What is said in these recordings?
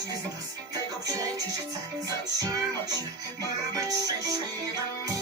z nas tego przecież chce zatrzymać się, by być szczęśliwym.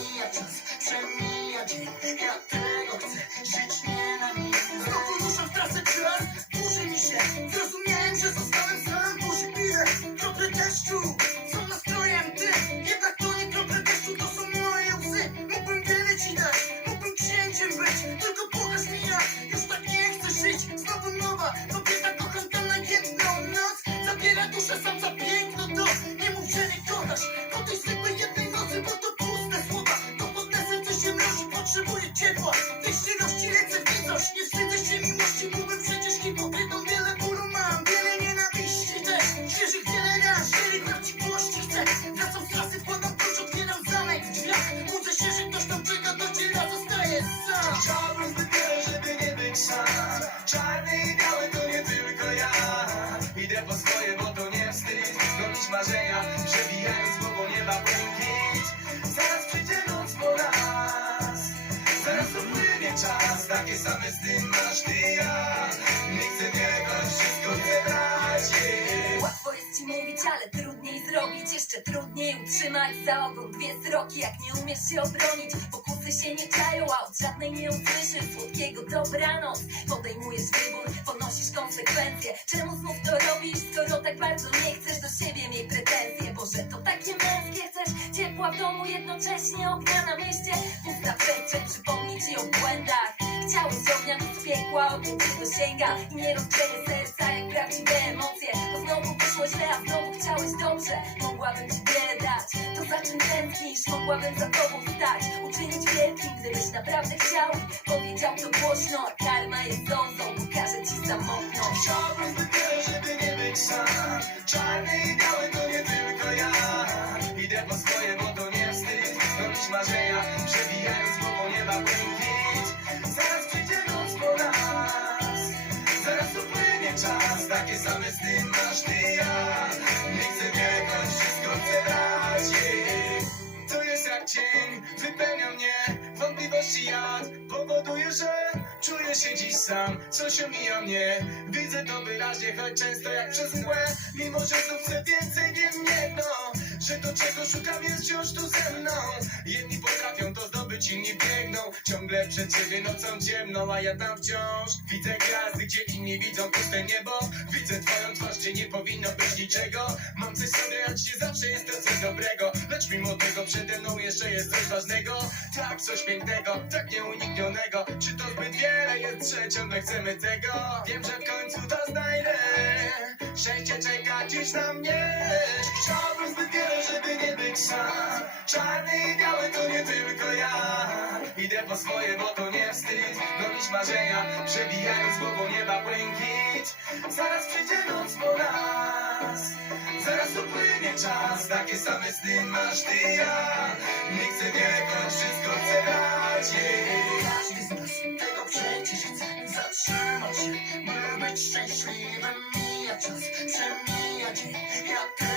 Duszę sam za piękno to, nie mów, że nie kochasz, po tej zwykłej jednej nocy, bo to puste słowa, to podne serce się mrozi, potrzebuje ciepła, tej szczerości lecę w nie wstydzę się miłości, byłbym przecież hipokrytą, wiele bólu mam, wiele nienawiści też, świeżych wiele ran, szczerej prawdziwości chcę, wracam z trasy, wkładam klucz, otwieram zamek w drzwiach, budzę się, że ktoś tam czeka, dociera, zostaję sam. Chciałbym zbyt wiele, żeby nie być sam Gonić marzenia, przebijając głową nieba błękit Zaraz przyjdzie noc po nas Zaraz upłynie czas Takie same sny masz ty ja. Nie chcę biegać, wszystko chcę brać yeah. Łatwo jest ci mówić, ale trudniej zrobić. Jeszcze trudniej utrzymać za ogon dwie sroki Jak nie umiesz się obronić, pokusy się nie czają A od żadnej nie usłyszysz. Słodkiego dobranoc Podejmujesz wybór, ponosisz konsekwencje. Czemu znów to robisz, skoro tak bardzo nie chcesz Ciepła w domu, jednocześnie ognia na mieście. Pusta przestrzeń, przypomni ci o błędach. Chciałeś ognia, to z piekła, ogień cię dosięga. I nie rozgrzeje serca jak prawdziwe emocje. Bo znowu wyszło źle, a znowu chciałeś dobrze. Mogłabym ci wiele dać, to za czym tęsknisz? Mogłabym za tobą stać, uczynić wielkim Gdybyś naprawdę chciał. Powiedział to głośno A karma jest dozą, pokaże ci samotność. Chciałbym wiele, żeby nie być sam. Czarny i biały i ja Nie chcę biegać, wszystko chcę yeah. To jest jak cień, wypełnia mnie Wątpliwości jad powoduje, że Czuję się dziś sam, coś omija mnie Widzę to wyraźnie, choć często jak przez mgłę Mimo, że biegną Ciągle przed siebie nocą ciemną, a ja tam wciąż Widzę gwiazdy, gdzie inni widzą puste niebo. Widzę twoją twarz, gdzie nie powinno być niczego. Mam coś sobie, a dzisiaj zawsze jest to coś dobrego. Lecz mimo tego przede mną jeszcze jest coś ważnego. Tak, coś pięknego, tak nieuniknionego. Czy to zbyt wiele jest, że ciągle chcemy tego? Wiem, że w końcu to znajdę. Szczęście czeka dziś na mnie. Chciałbym zbyt wiele, nie Czarny i biały to nie tylko ja. Idę po swoje, bo to nie wstyd. Gonić marzenia, przebijając głową nieba błękit. Zaraz przyjdzie noc po nas. Zaraz upłynie czas. Takie same sny masz ty ja. Nie chcę biegać, wszystko chcę yeah. Każdy z nas tego przecież chce. Zatrzymać się, by być szczęśliwym. Mija czas, przemija dzień, ja